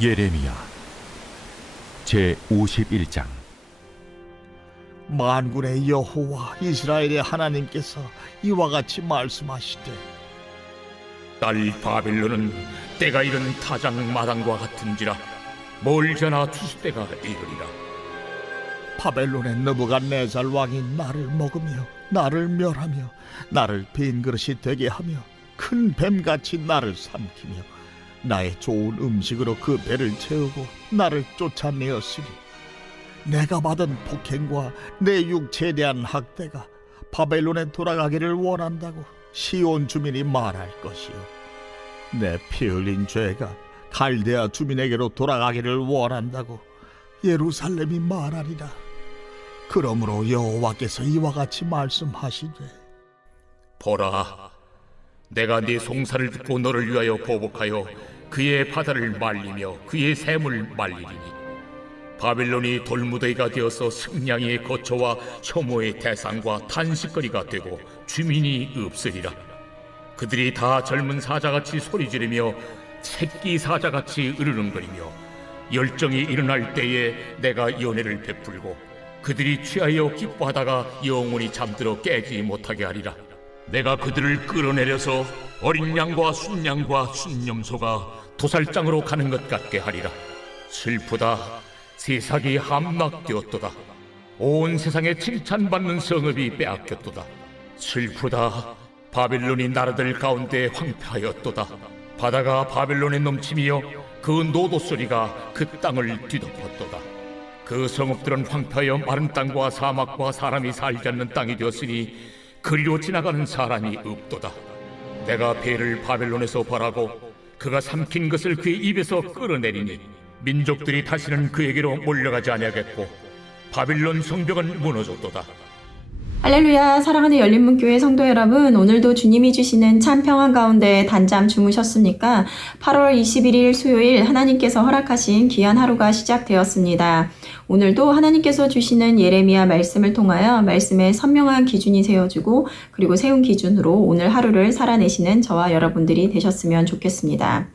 예레미야 제 51장. 만군의 여호와 이스라엘의 하나님께서 이와 같이 말씀하시되 딸 바빌론은 때가 이른 타작 마당과 같은지라 멀잖아 추수 때가 이르리라. 바벨론의 느부갓네살 왕이 나를 먹으며 나를 멸하며 나를 빈 그릇이 되게 하며 큰 뱀같이 나를 삼키며 나의 좋은 음식으로 그 배를 채우고 나를 쫓아내었으니 내가 받은 폭행과 내 육체에 대한 학대가 바벨론에 돌아가기를 원한다고 시온 주민이 말할 것이요 내 피 흘린 죄가 갈대아 주민에게로 돌아가기를 원한다고 예루살렘이 말하리라. 그러므로 여호와께서 이와 같이 말씀하시되 보라 내가 네 송사를 듣고 너를 위하여 보복하여 그의 바다를 말리며 그의 샘을 말리리니. 바빌론이 돌무더기가 되어서 승냥이의 거처와 혐오의 대상과 탄식거리가 되고 주민이 없으리라. 그들이 다 젊은 사자같이 소리 지르며 새끼 사자같이 으르렁거리며 열정이 일어날 때에 내가 연애를 베풀고 그들이 취하여 기뻐하다가 영원히 잠들어 깨지 못하게 하리라. 내가 그들을 끌어내려서 어린 양과 순양과 순념소가 도살장으로 가는 것 같게 하리라. 슬프다. 세상이 함락되었도다. 온 세상에 칭찬받는 성읍이 빼앗겼도다. 슬프다. 바빌론이 나라들 가운데 황폐하였도다. 바다가 바빌론에 넘치며 그 노도 소리가 그 땅을 뒤덮었도다. 그 성읍들은 황폐하여 마른 땅과 사막과 사람이 살지 않는 땅이 되었으니 그리로 지나가는 사람이 없도다. 내가 배를 바벨론에서 벌하고 그가 삼킨 것을 그의 입에서 끌어내리니 민족들이 다시는 그에게로 몰려가지 아니하겠고 바빌론 성벽은 무너졌도다 할렐루야 사랑하는 열린문교회 성도 여러분 오늘도 주님이 주시는 참 평안 가운데 단잠 주무셨습니까? 8월 21일 수요일 하나님께서 허락하신 귀한 하루가 시작되었습니다. 오늘도 하나님께서 주시는 예레미야 말씀을 통하여 말씀에 선명한 기준이 세워지고 그리고 세운 기준으로 오늘 하루를 살아내시는 저와 여러분들이 되셨으면 좋겠습니다.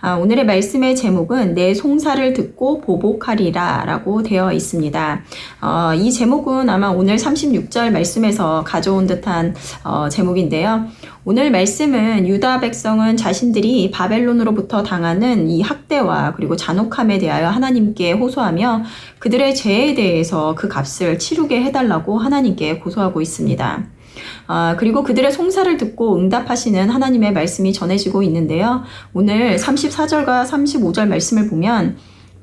아, 오늘의 말씀의 제목은 내 송사를 듣고 보복하리라 라고 되어 있습니다. 어, 이 제목은 아마 오늘 36절 말씀에서 가져온 듯한 어, 제목인데요. 오늘 말씀은 유다 백성은 자신들이 바벨론으로부터 당하는 이 학대와 그리고 잔혹함에 대하여 하나님께 호소하며 그들의 죄에 대해서 그 값을 치르게 해달라고 하나님께 고소하고 있습니다. 아, 그리고 그들의 송사를 듣고 응답하시는 하나님의 말씀이 전해지고 있는데요. 오늘 34절과 35절 말씀을 보면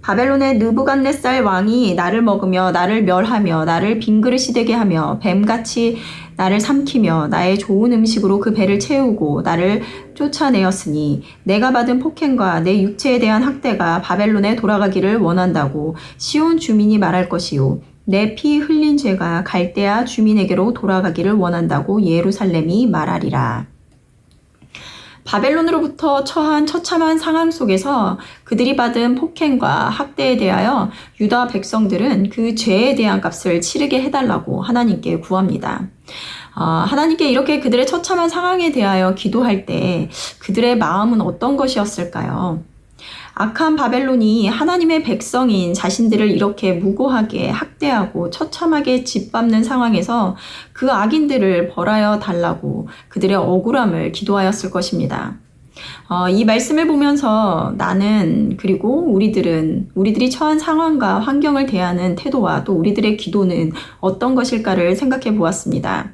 바벨론의 느부갓네살 왕이 나를 먹으며 나를 멸하며 나를 빈 그릇이 되게 하며 뱀같이 나를 삼키며 나의 좋은 음식으로 그 배를 채우고 나를 쫓아내었으니 내가 받은 폭행과 내 육체에 대한 학대가 바벨론에 돌아가기를 원한다고 시온 주민이 말할 것이요 내 피 흘린 죄가 갈대아 주민에게로 돌아가기를 원한다고 예루살렘이 말하리라. 바벨론으로부터 처한 처참한 상황 속에서 그들이 받은 폭행과 학대에 대하여 유다 백성들은 그 죄에 대한 값을 치르게 해달라고 하나님께 구합니다. 어, 하나님께 이렇게 그들의 처참한 상황에 대하여 기도할 때 그들의 마음은 어떤 것이었을까요? 악한 바벨론이 하나님의 백성인 자신들을 이렇게 무고하게 학대하고 처참하게 짓밟는 상황에서 그 악인들을 벌하여 달라고 그들의 억울함을 기도하였을 것입니다. 어, 이 말씀을 보면서 나는 그리고 우리들은 우리들이 처한 상황과 환경을 대하는 태도와 또 우리들의 기도는 어떤 것일까를 생각해 보았습니다.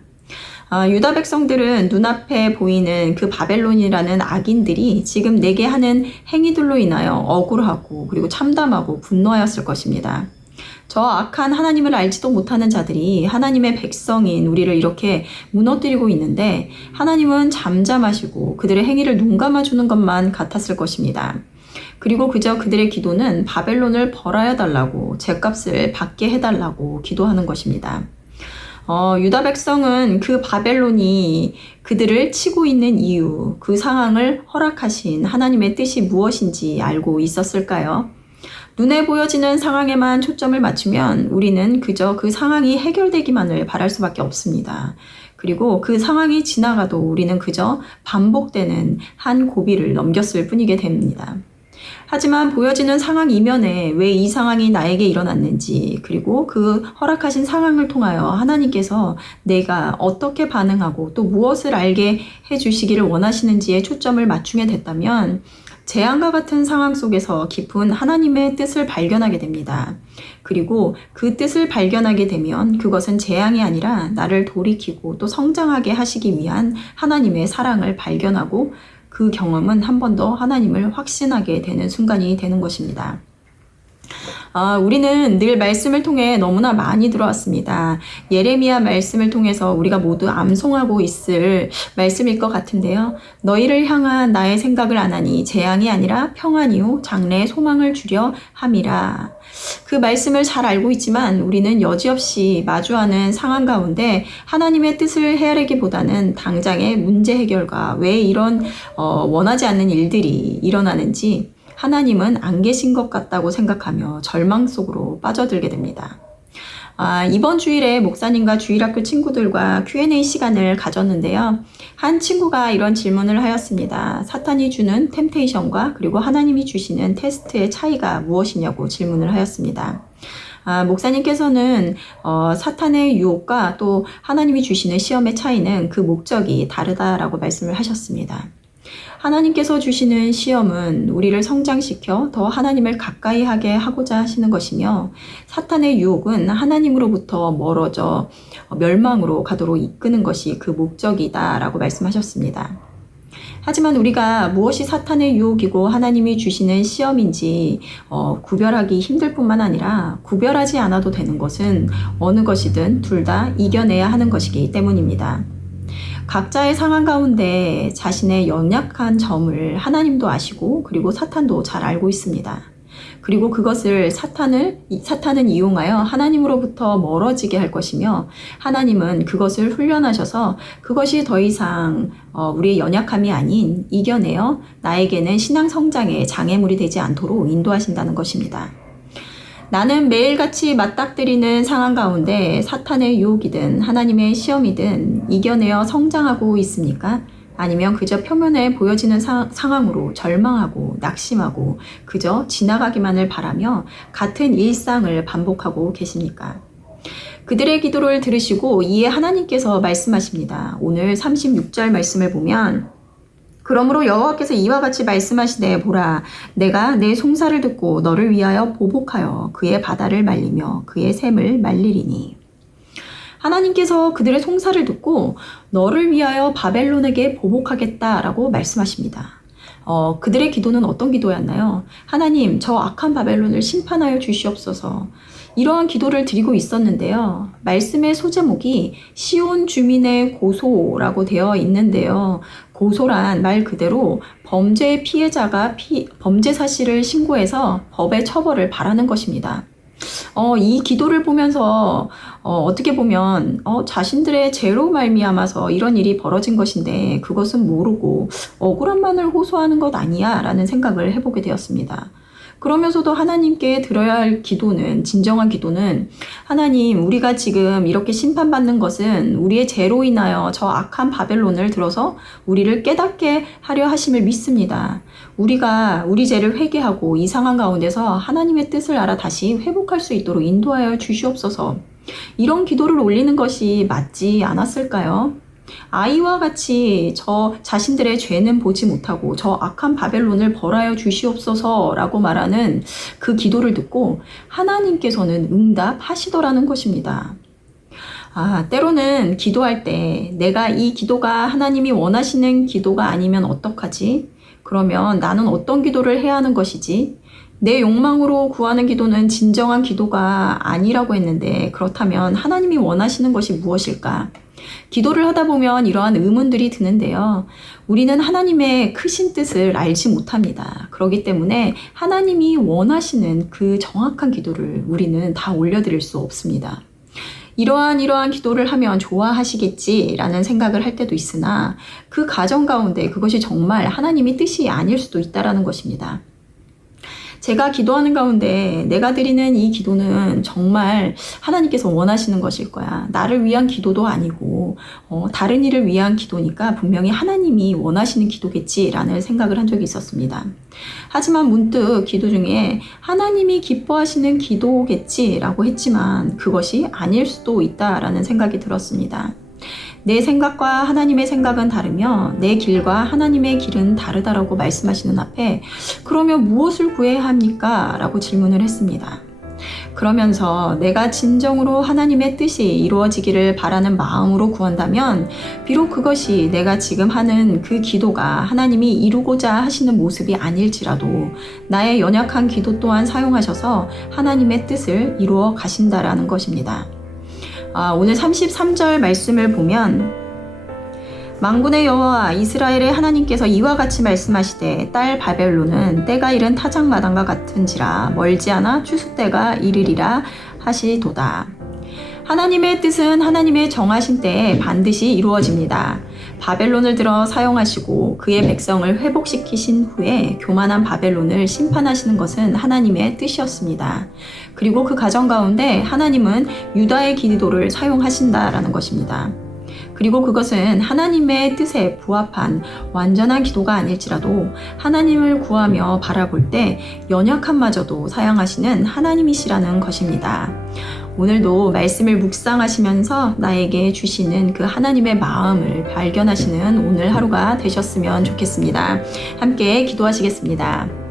아, 유다 백성들은 눈앞에 보이는 그 바벨론이라는 악인들이 지금 내게 하는 행위들로 인하여 억울하고 그리고 참담하고 분노하였을 것입니다. 저 악한 하나님을 알지도 못하는 자들이 하나님의 백성인 우리를 이렇게 무너뜨리고 있는데 하나님은 잠잠하시고 그들의 행위를 눈감아 주는 것만 같았을 것입니다. 그리고 그저 그들의 기도는 바벨론을 벌하여 달라고 죄값을 받게 해달라고 기도하는 것입니다. 어, 유다 백성은 그 바벨론이 그들을 치고 있는 이유, 그 상황을 허락하신 하나님의 뜻이 무엇인지 알고 있었을까요? 눈에 보여지는 상황에만 초점을 맞추면 우리는 그저 그 상황이 해결되기만을 바랄 수밖에 없습니다. 그리고 그 상황이 지나가도 우리는 그저 반복되는 한 고비를 넘겼을 뿐이게 됩니다. 하지만 보여지는 상황 이면에 왜 이 상황이 나에게 일어났는지, 그리고 그 허락하신 상황을 통하여 하나님께서 내가 어떻게 반응하고 또 무엇을 알게 해 주시기를 원하시는지에 초점을 맞추게 됐다면, 재앙과 같은 상황 속에서 깊은 하나님의 뜻을 발견하게 됩니다. 그리고 그 뜻을 발견하게 되면 그것은 재앙이 아니라 나를 돌이키고 또 성장하게 하시기 위한 하나님의 사랑을 발견하고 그 경험은 한 번 더 하나님을 확신하게 되는 순간이 되는 것입니다. 아, 우리는 늘 말씀을 통해 너무나 많이 들어왔습니다. 예레미야 말씀을 통해서 우리가 모두 암송하고 있을 말씀일 것 같은데요. 너희를 향한 나의 생각을 안 하니 재앙이 아니라 평안이요 장래의 소망을 주려 함이라. 그 말씀을 잘 알고 있지만 우리는 여지없이 마주하는 상황 가운데 하나님의 뜻을 헤아리기보다는 당장의 문제 해결과 왜 이런 어, 원하지 않는 일들이 일어나는지 하나님은 안 계신 것 같다고 생각하며 절망 속으로 빠져들게 됩니다. 아, 이번 주일에 목사님과 주일학교 친구들과 Q&A 시간을 가졌는데요. 한 친구가 이런 질문을 하였습니다. 사탄이 주는 템테이션과 그리고 하나님이 주시는 테스트의 차이가 무엇이냐고 질문을 하였습니다. 아, 목사님께서는 어, 사탄의 유혹과 또 하나님이 주시는 시험의 차이는 그 목적이 다르다라고 말씀을 하셨습니다. 하나님께서 주시는 시험은 우리를 성장시켜 더 하나님을 가까이 하게 하고자 하시는 것이며 사탄의 유혹은 하나님으로부터 멀어져 멸망으로 가도록 이끄는 것이 그 목적이다라고 말씀하셨습니다. 하지만 우리가 무엇이 사탄의 유혹이고 하나님이 주시는 시험인지 어, 구별하기 힘들 뿐만 아니라 구별하지 않아도 되는 것은 어느 것이든 둘 다 이겨내야 하는 것이기 때문입니다. 각자의 상황 가운데 자신의 연약한 점을 하나님도 아시고 그리고 사탄도 잘 알고 있습니다. 그리고 그것을 사탄을 사탄은 이용하여 하나님으로부터 멀어지게 할 것이며 하나님은 그것을 훈련하셔서 그것이 더 이상 어, 우리의 연약함이 아닌 이겨내어 나에게는 신앙 성장의 장애물이 되지 않도록 인도하신다는 것입니다. 나는 매일같이 맞닥뜨리는 상황 가운데 사탄의 유혹이든 하나님의 시험이든 이겨내어 성장하고 있습니까? 아니면 그저 표면에 보여지는 사, 상황으로 절망하고 낙심하고 그저 지나가기만을 바라며 같은 일상을 반복하고 계십니까? 그들의 기도를 들으시고 이에 하나님께서 말씀하십니다. 오늘 36절 말씀을 보면 그러므로 여호와께서 이와 같이 말씀하시되 보라 내가 내 송사를 듣고 너를 위하여 보복하여 그의 바다를 말리며 그의 샘을 말리리니 하나님께서 그들의 송사를 듣고 너를 위하여 바벨론에게 보복하겠다라고 말씀하십니다. 어, 그들의 기도는 어떤 기도였나요? 하나님, 저 악한 바벨론을 심판하여 주시옵소서. 이러한 기도를 드리고 있었는데요. 말씀의 소제목이 시온 주민의 고소라고 되어 있는데요. 고소란 말 그대로 범죄 피해자가 피, 범죄 사실을 신고해서 법의 처벌을 바라는 것입니다. 어, 이 기도를 보면서 어, 어떻게 보면 어, 자신들의 죄로 말미암아서 이런 일이 벌어진 것인데 그것은 모르고 억울함만을 호소하는 것 아니야 라는 생각을 해보게 되었습니다. 그러면서도 하나님께 들어야 할 기도는, 진정한 기도는, 하나님, 우리가 지금 이렇게 심판받는 것은 우리의 죄로 인하여 저 악한 바벨론을 들어서 우리를 깨닫게 하려 하심을 믿습니다. 우리가 우리 죄를 회개하고 이 상황 가운데서 하나님의 뜻을 알아 다시 회복할 수 있도록 인도하여 주시옵소서. 이런 기도를 올리는 것이 맞지 않았을까요? 아이와 같이 저 자신들의 죄는 보지 못하고 저 악한 바벨론을 벌하여 주시옵소서라고 말하는 그 기도를 듣고 하나님께서는 응답하시더라는 것입니다. 아, 때로는 기도할 때 내가 이 기도가 하나님이 원하시는 기도가 아니면 어떡하지? 그러면 나는 어떤 기도를 해야 하는 것이지? 내 욕망으로 구하는 기도는 진정한 기도가 아니라고 했는데 그렇다면 하나님이 원하시는 것이 무엇일까? 기도를 하다 보면 이러한 의문들이 드는데요. 우리는 하나님의 크신 뜻을 알지 못합니다. 그렇기 때문에 하나님이 원하시는 그 정확한 기도를 우리는 다 올려드릴 수 없습니다. 이러한 이러한 기도를 하면 좋아하시겠지라는 생각을 할 때도 있으나 그 가정 가운데 그것이 정말 하나님의 뜻이 아닐 수도 있다라는 것입니다. 제가 기도하는 가운데 내가 드리는 이 기도는 정말 하나님께서 원하시는 것일 거야. 나를 위한 기도도 아니고, 어, 다른 일을 위한 기도니까 분명히 하나님이 원하시는 기도겠지라는 생각을 한 적이 있었습니다. 하지만 문득 기도 중에 하나님이 기뻐하시는 기도겠지라고 했지만 그것이 아닐 수도 있다라는 생각이 들었습니다. 내 생각과 하나님의 생각은 다르며 내 길과 하나님의 길은 다르다라고 말씀하시는 앞에 그러면 무엇을 구해야 합니까? 라고 질문을 했습니다. 그러면서 내가 진정으로 하나님의 뜻이 이루어지기를 바라는 마음으로 구한다면 비록 그것이 내가 지금 하는 그 기도가 하나님이 이루고자 하시는 모습이 아닐지라도 나의 연약한 기도 또한 사용하셔서 하나님의 뜻을 이루어 가신다라는 것입니다. 아, 오늘 33절 말씀을 보면 망군의 여호와 이스라엘의 하나님께서 이와 같이 말씀하시되 딸 바벨론은 때가 이른 타작마당과 같은지라 멀지 않아 추수 때가 이르리라 하시도다. 하나님의 뜻은 하나님의 정하신 때에 반드시 이루어집니다. 바벨론을 들어 사용하시고 그의 백성을 회복시키신 후에 교만한 바벨론을 심판하시는 것은 하나님의 뜻이었습니다. 그리고 그 가정 가운데 하나님은 유다의 기도를 사용하신다라는 것입니다. 그리고 그것은 하나님의 뜻에 부합한 완전한 기도가 아닐지라도 하나님을 구하며 바라볼 때 연약함마저도 사용하시는 하나님이시라는 것입니다. 오늘도 말씀을 묵상하시면서 나에게 주시는 그 하나님의 마음을 발견하시는 오늘 하루가 되셨으면 좋겠습니다. 함께 기도하시겠습니다.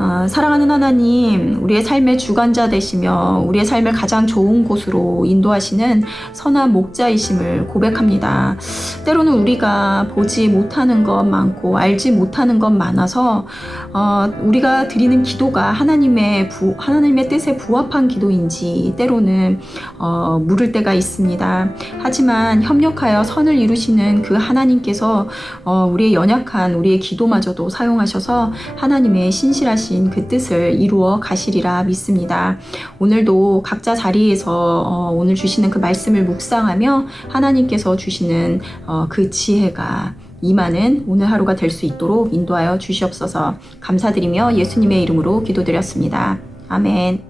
어, 사랑하는 하나님, 우리의 삶의 주관자 되시며 우리의 삶을 가장 좋은 곳으로 인도하시는 선한 목자이심을 고백합니다. 때로는 우리가 보지 못하는 것 많고 알지 못하는 것 많아서 어, 우리가 드리는 기도가 하나님의 부, 하나님의 뜻에 부합한 기도인지 때로는 어, 물을 때가 있습니다. 하지만 협력하여 선을 이루시는 그 하나님께서 어, 우리의 연약한 우리의 기도마저도 사용하셔서 하나님의 신실하신 그 뜻을 이루어 가시리라 믿습니다. 오늘도 각자 자리에서 어, 오늘 주시는 그 말씀을 묵상하며 하나님께서 주시는 어, 그 지혜가 임하는 오늘 하루가 될 수 있도록 인도하여 주시옵소서 감사드리며 예수님의 이름으로 기도드렸습니다. 아멘.